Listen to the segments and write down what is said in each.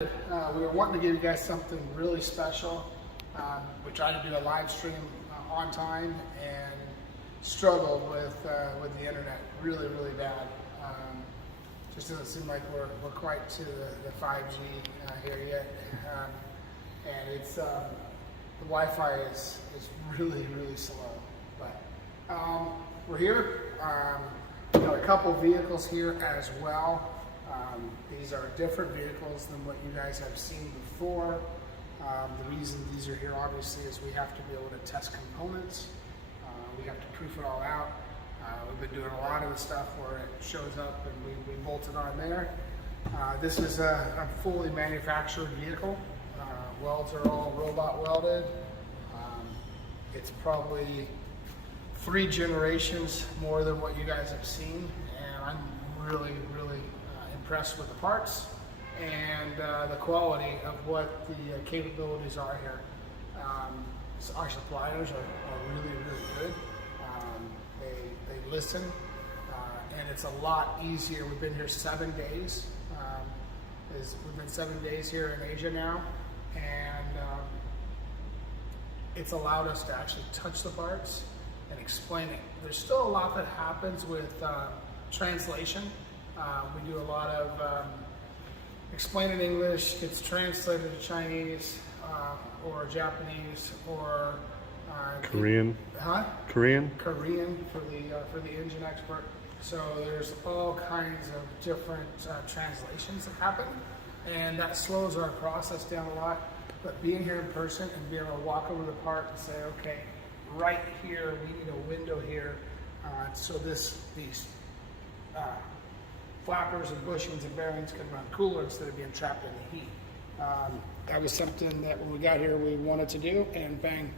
We were wanting to give you guys something really special. We tried to do a live stream on time and struggled with the internet really bad. Just doesn't seem like we're quite to the 5G here yet, and it's the Wi-Fi is really slow. But we're here. We got a couple vehicles here as well. These are different vehicles than what you guys have seen before. The reason these are here obviously is we have to be able to test components. We have to proof it all out. We've been doing a lot of the stuff where it shows up and we bolt it on there. This is a fully manufactured vehicle. Welds are all robot welded. It's probably 3 generations more than what you guys have seen, and I'm really impressed with the parts and the quality of what the capabilities are here. So our suppliers are really good. They listen, and it's a lot easier. We've been here 7 days. We've been 7 days here in Asia now, and it's allowed us to actually touch the parts and explain it. There's still a lot that happens with translation. We do a lot of explain in English, gets translated to Chinese or Japanese or Korean. Korean for the engine expert. So there's all kinds of different translations that happen, and that slows our process down a lot. But being here in person and being able to walk over the part and say, okay, right here we need a window here, so these flappers and bushings and bearings can run cooler instead of being trapped in the heat. That was something that when we got here we wanted to do, and bang,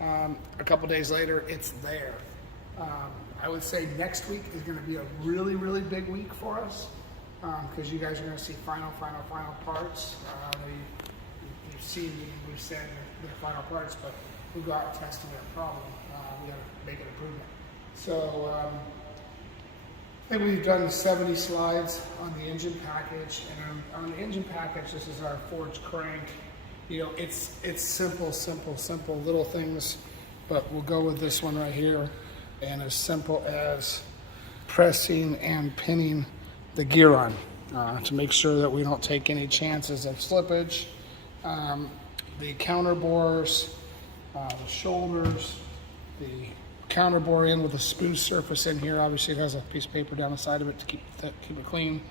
a couple days later it's there. I would say next week is going to be a really big week for us, because you guys are going to see final parts. You've seen, we've said the final parts, but we go out testing a problem. We got to make an improvement. So I think we've done 70 slides on the engine package, and on the engine package, this is our forged crank. You know, it's simple little things, but we'll go with this one right here, and as simple as pressing and pinning the gear on to make sure that we don't take any chances of slippage. The counter bores, the shoulders, the counter bore in with a smooth surface in here. Obviously it has a piece of paper down the side of it to keep it clean.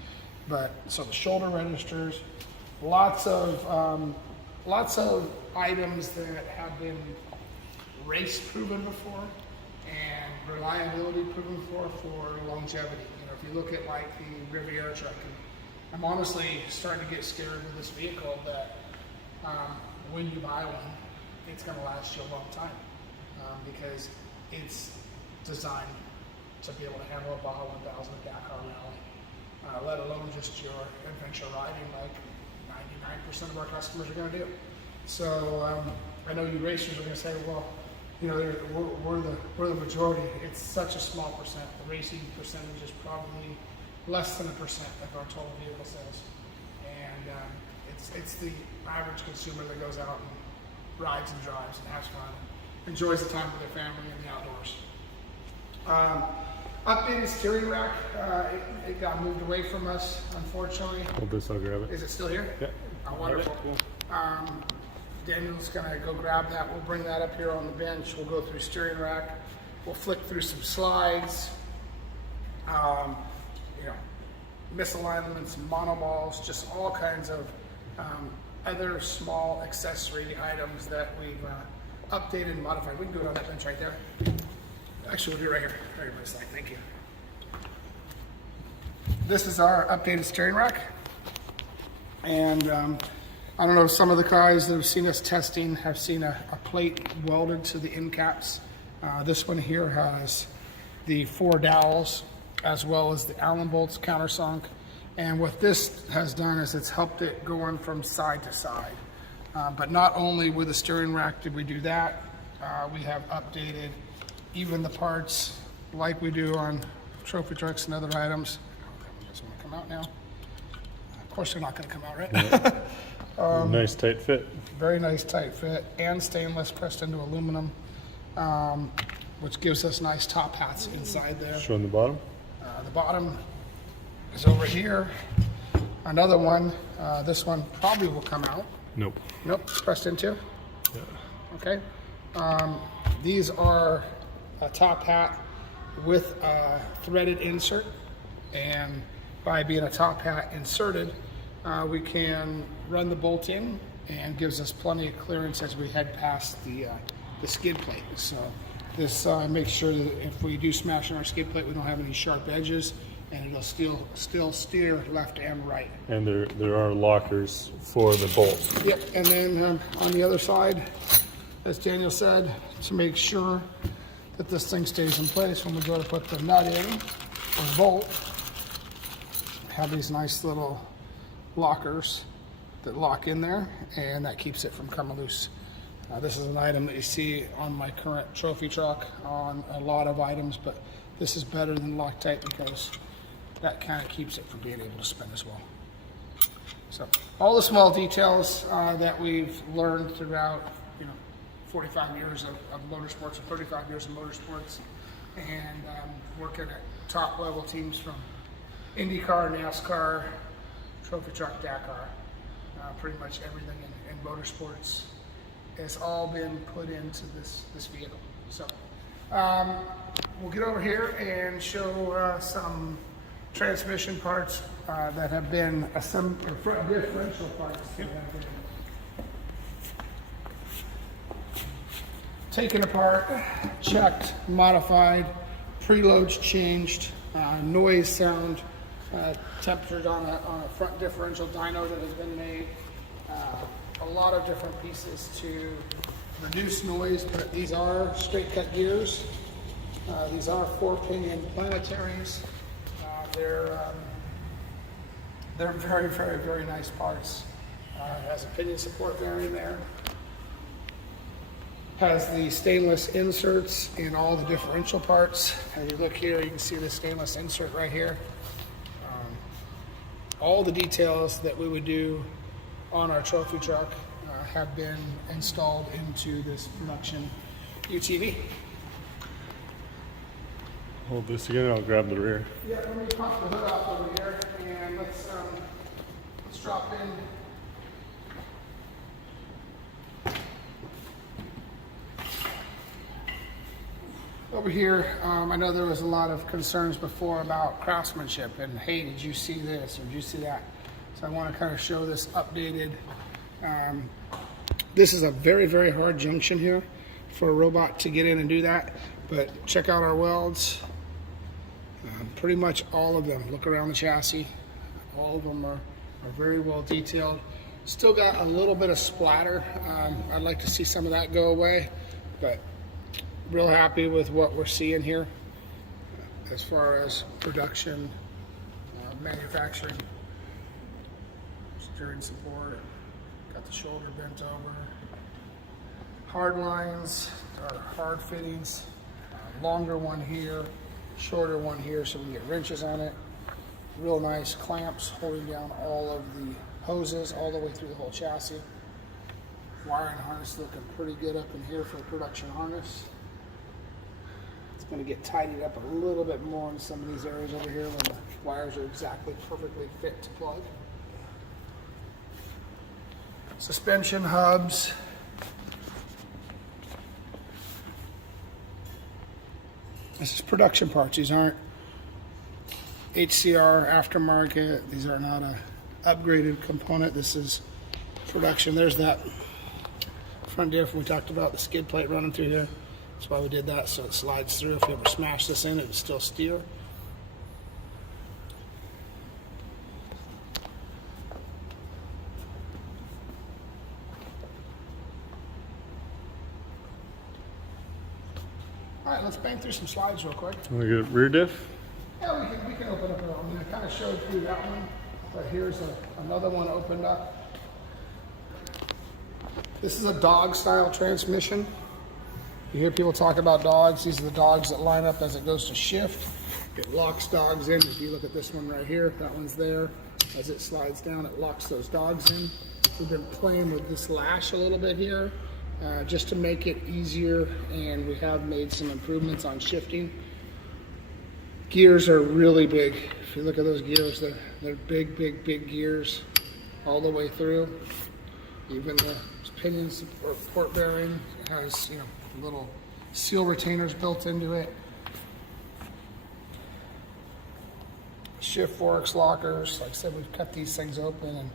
But so the shoulder registers, lots of items that have been race proven before and reliability proven for longevity. You know, if you look at like the Riviera truck, I'm honestly starting to get scared with this vehicle that when you buy one, it's going to last you a long time, because it's designed to be able to handle a Baja 1000 Dakar rally, let alone just your adventure riding like 99% of our customers are going to do. So I know you racers are going to say, well, you know, we're the majority. It's such a small percent. The racing percentage is probably less than 1% of our total vehicle sales, and it's the average consumer that goes out and rides and drives and has fun, enjoys the time with their family in the outdoors. Updated steering rack. It got moved away from us, unfortunately. Hold this, I'll grab it. Is it still here? Yeah. I wanted it. Daniel's gonna go grab that. We'll bring that up here on the bench. We'll go through steering rack. We'll flick through some slides. You know, misalignments, monoballs, just all kinds of other small accessory items that we've updated and modified. We can do it on that bench right there. Actually, we'll do it right here. Very nice slide. Thank you. This is our updated steering rack, and I don't know, some of the guys that have seen us testing have seen a plate welded to the end caps. This one here has the 4 dowels as well as the Allen bolts countersunk. And what this has done is it's helped it going from side to side. But not only with the steering rack did we do that, we have updated even the parts like we do on trophy trucks and other items. That one doesn't want to come out now. Of course, they're not going to come out, right? Yeah. Nice tight fit. Very nice tight fit, and stainless pressed into aluminum, which gives us nice top hats inside there. Showing the bottom. The bottom is over here. Another one, this one probably will come out. Nope. Nope, pressed into. Yeah. Okay. These are a top hat with a threaded insert, and by being a top hat inserted, we can run the bolt in and gives us plenty of clearance as we head past the skid plate. So this makes sure that if we do smash on our skid plate, we don't have any sharp edges, and it'll still steer left and right. And there are lockers for the bolt. Yep, and then on the other side, as Daniel said, to make sure that this thing stays in place when we go to put the nut in or bolt, have these nice little lockers that lock in there, and that keeps it from coming loose. This is an item that you see on my current trophy truck on a lot of items, but this is better than Loctite because that kind of keeps it from being able to spin as well. So all the small details that we've learned throughout 45 years of motorsports and 35 years of motorsports, and working at top level teams from IndyCar, NASCAR, trophy truck, Dakar, pretty much everything in motorsports has all been put into this vehicle. So we'll get over here and show some transmission parts that have been assembled, or front differential parts that have been taken apart, checked, modified, preloads changed, noise, sound, temperatures on a front differential dyno that has been made, a lot of different pieces to reduce noise, but these are straight cut gears. These are 4-pinion planetaries. They're very, very, very nice parts. Has a pinion support bearing there. Has the stainless inserts in all the differential parts. As you look here, you can see the stainless insert right here. All the details that we would do on our trophy truck have been installed into this production UTV. Hold this again, I'll grab the rear. Yeah, let me pop the hood off over here, and let's drop in. Over here, I know there was a lot of concerns before about craftsmanship and, hey, did you see this or did you see that? So I want to kind of show this updated. This is a very, very hard junction here for a robot to get in and do that, but check out our welds. Pretty much all of them, look around the chassis, all of them are very well detailed. Still got a little bit of splatter. I'd like to see some of that go away, but real happy with what we're seeing here as far as production, manufacturing, steering support, got the shoulder bent over, hard lines, or hard fittings, longer one here, shorter one here so we can get wrenches on it, real nice clamps holding down all of the hoses all the way through the whole chassis. Wiring harness looking pretty good up in here for a production harness. Going to get tidied up a little bit more in some of these areas over here when the wires are exactly perfectly fit to plug. Suspension hubs. This is production parts. These aren't HCR aftermarket. These are not a upgraded component. This is production. There's that front diff we talked about, the skid plate running through here. That's why we did that, so it slides through. If you ever smash this in, it would still steer. All right, let's bang through some slides real quick. Want to get rear diff? Yeah, we can open up a little. I mean, I kind of showed through that one, but here's another one opened up. This is a dog-style transmission. You hear people talk about dogs. These are the dogs that line up as it goes to shift. It locks dogs in. If you look at this one right here, that one's there. As it slides down, it locks those dogs in. We've been playing with this lash a little bit here, just to make it easier, and we have made some improvements on shifting. Gears are really big. If you look at those gears, they're big, big, big gears all the way through. Even the pinions or port bearing has, you know, little seal retainers built into it. Shift forks, lockers. Like I said, we've cut these things open and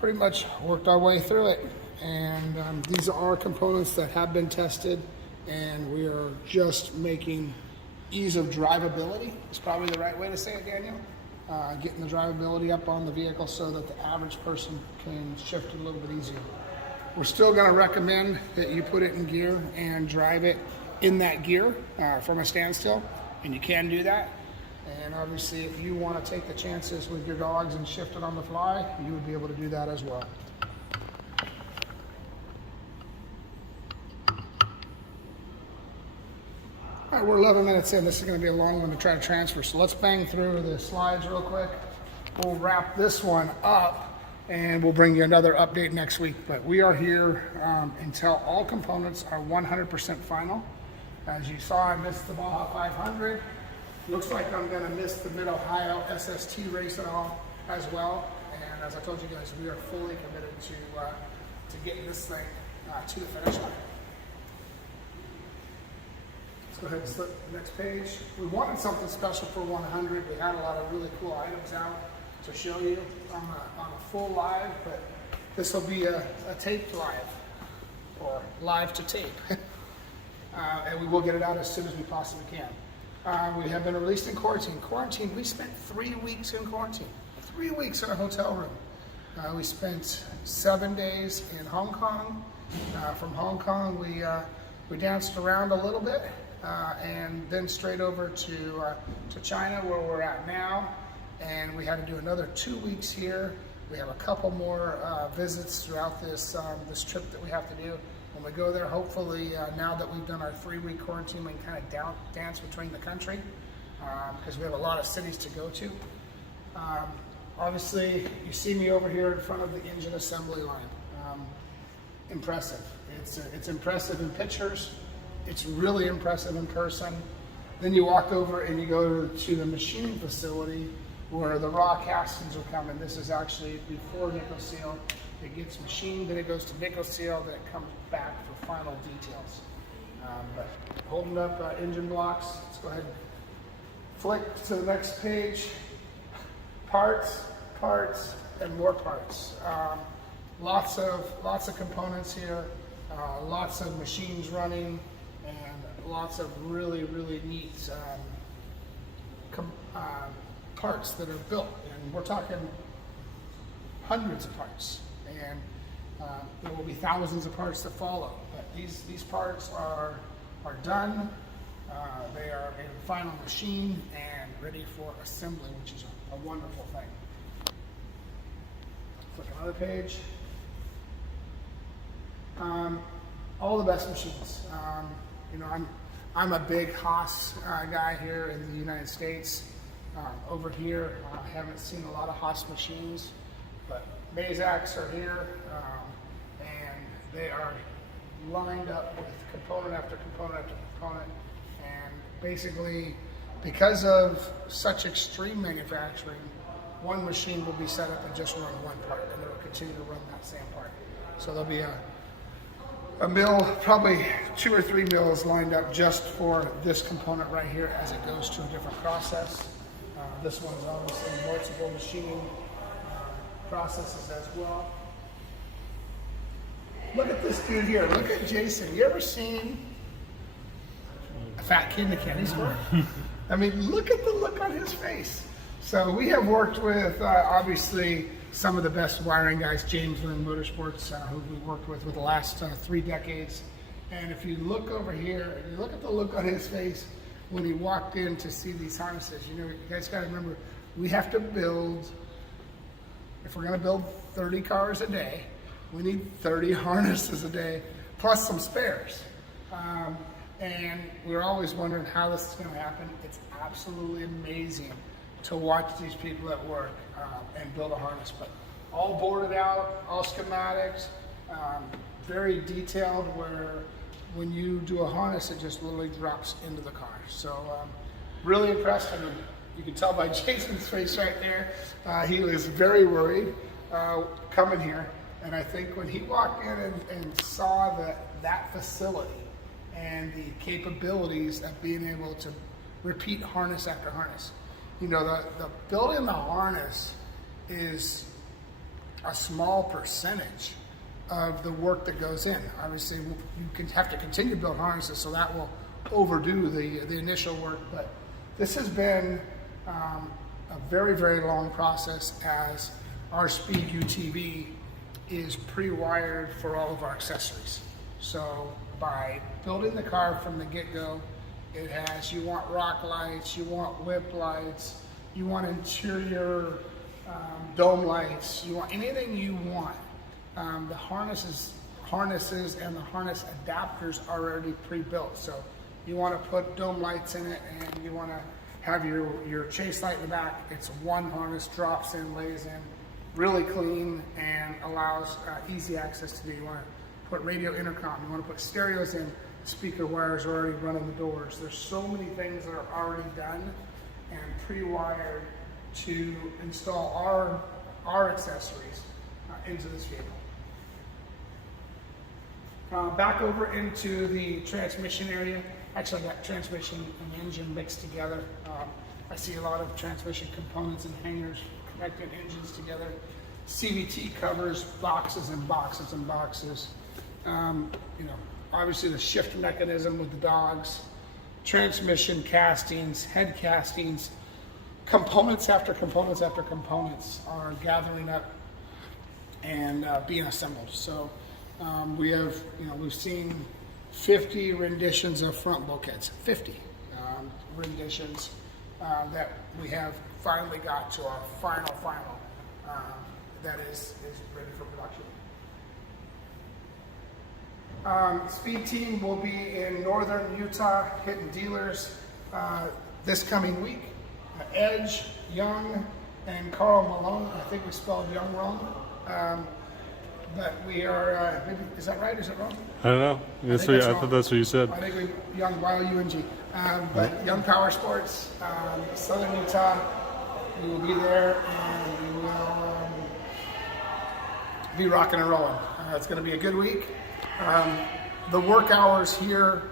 pretty much worked our way through it. And these are components that have been tested, and we are just making ease of drivability is probably the right way to say it, Daniel. Getting the drivability up on the vehicle so that the average person can shift it a little bit easier. We're still going to recommend that you put it in gear and drive it in that gear from a standstill, and you can do that. And obviously, if you want to take the chances with your dogs and shift it on the fly, you would be able to do that as well. All right, we're 11 minutes in. This is going to be a long one to try to transfer, so let's bang through the slides real quick. We'll wrap this one up, and we'll bring you another update next week. But we are here until all components are 100% final. As you saw, I missed the Baja 500. Looks like I'm going to miss the Mid-Ohio SST race as well. And as I told you guys, we are fully committed to getting this thing to the finish line. Let's go ahead and flip the next page. We wanted something special for 100. We had a lot of really cool items out to show you on a full live, but this will be a taped live, or live to tape. And we will get it out as soon as we possibly can. We have been released in quarantine. We spent 3 weeks in quarantine. 3 weeks in a hotel room. We spent 7 days in Hong Kong. From Hong Kong, we danced around a little bit, and then straight over to China, where we're at now. And we had to do another 2 weeks here. We have a couple more visits throughout this trip that we have to do. When we go there, hopefully, now that we've done our 3-week quarantine, we can kind of dance between the country, because we have a lot of cities to go to. Obviously, you see me over here in front of the engine assembly line. Impressive. It's impressive in pictures. It's really impressive in person. Then you walk over and you go to the machining facility where the raw castings will come in. This is actually before nickel seal. It gets machined, then it goes to nickel seal, then it comes back for final details. But holding up engine blocks, let's go ahead and flick to the next page. Parts, and more parts. Lots of components here, lots of machines running, and lots of really, really neat parts that are built. And we're talking hundreds of parts. And there will be thousands of parts to follow. But these parts are done. They are in final machine and ready for assembly, which is a wonderful thing. Click another page. All the best machines. You know, I'm a big Haas guy here in the United States. Over here, I haven't seen a lot of Haas machines, but Mazaks are here, and they are lined up with component after component after component. And basically, because of such extreme manufacturing, one machine will be set up and just run one part, and it will continue to run that same part. So there'll be a mill, probably 2 or 3 mills lined up just for this component right here as it goes to a different process. This one is obviously multiple machining processes as well. Look at this dude here. Look at Jason. You ever seen a fat kid in a candy store? I mean, look at the look on his face. So we have worked with, obviously, some of the best wiring guys, James Lynn Motorsports, who we worked with the last 3 decades. And if you look over here, and you look at the look on his face when he walked in to see these harnesses, you know, you guys got to remember, we have to build, if we're going to build 30 cars a day, we need 30 harnesses a day, plus some spares. And we're always wondering how this is going to happen. It's absolutely amazing to watch these people at work and build a harness. But all boarded out, all schematics, very detailed, where when you do a harness, it just literally drops into the car. So really impressed. I mean, you can tell by Jason's face right there. He was very worried coming here. And I think when he walked in and saw that facility and the capabilities of being able to repeat harness after harness, you know, the building the harness is a small percentage of the work that goes in. Obviously, you can have to continue to build harnesses, so that will overdo the initial work. But this has been a very, very long process, as our Speed UTV is pre-wired for all of our accessories. So by building the car from the get-go, it has, you want rock lights, you want whip lights, you want interior dome lights, you want anything you want. The harnesses and the harness adapters are already pre-built. So you want to put dome lights in it, and you want to have your chase light in the back. It's one harness, drops in, lays in, really clean, and allows easy access to you want to put radio intercom, you want to put stereos in, speaker wires are already running the doors. There's so many things that are already done and pre-wired to install our accessories into this vehicle. Back over into the transmission area. Actually, I got transmission and engine mixed together. I see a lot of transmission components and hangers connecting engines together. CVT covers boxes and boxes and boxes. You know, obviously the shift mechanism with the dogs, transmission castings, head castings, components after components after components are gathering up and being assembled. So we have, you know, we've seen 50 renditions of front bulkheads, 50 renditions that we have finally got to our final that is ready for production. Speed team will be in northern Utah hitting dealers this coming week. Edge, Young, and Carl Malone. I think we spelled Young wrong. But we are, maybe, is that right? Is it wrong? I don't know. I thought that's what you said. I think we Young, Y-O-U-N-G. But Young Power Sports, Southern Utah, we will be there, and we will be rocking and rolling. It's going to be a good week. The work hours here,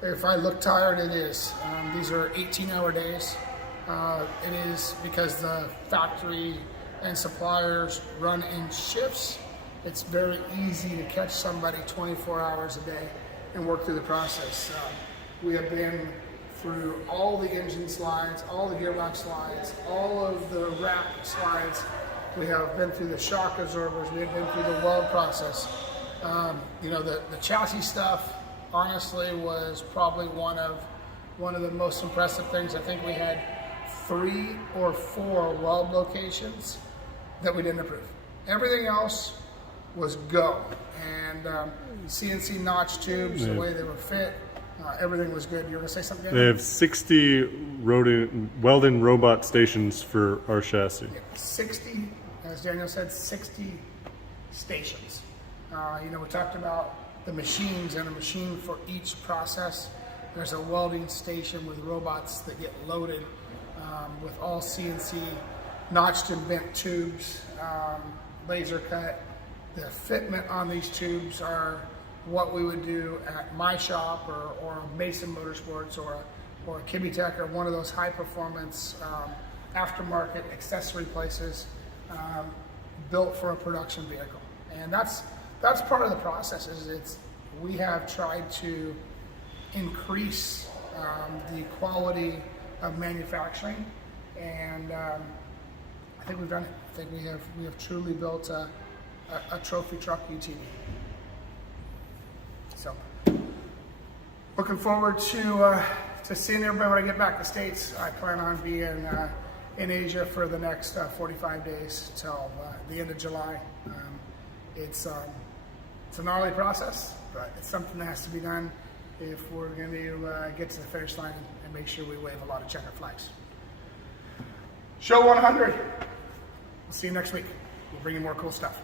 if I look tired, it is. These are 18-hour days. It is because the factory and suppliers run in shifts. It's very easy to catch somebody 24 hours a day and work through the process. We have been through all the engine slides, all the gearbox slides, all of the rack slides. We have been through the shock absorbers. We have been through the weld process. You know, the chassis stuff, honestly, was probably one of the most impressive things. I think we had 3 or 4 weld locations that we didn't approve. Everything else was go. And CNC notch tubes, the way they were fit, everything was good. You were going to say something? They have 60 welding robot stations for our chassis. Yeah, 60, as Daniel said, 60 stations. You know, we talked about the machines, and a machine for each process. There's a welding station with robots that get loaded with all CNC notched and bent tubes, laser cut. The fitment on these tubes are what we would do at my shop or Mason Motorsports or Kibitech or one of those high performance aftermarket accessory places built for a production vehicle. And that's part of the process. We have tried to increase the quality of manufacturing, and I think we've done it. I think we have truly built a trophy truck UTV. So, looking forward to seeing everybody when I get back to the States. I plan on being in Asia for the next 45 days till the end of July. It's a gnarly process, but it's something that has to be done if we're going to get to the finish line and make sure we wave a lot of checkered flags. Show 100. We'll see you next week. We'll bring you more cool stuff.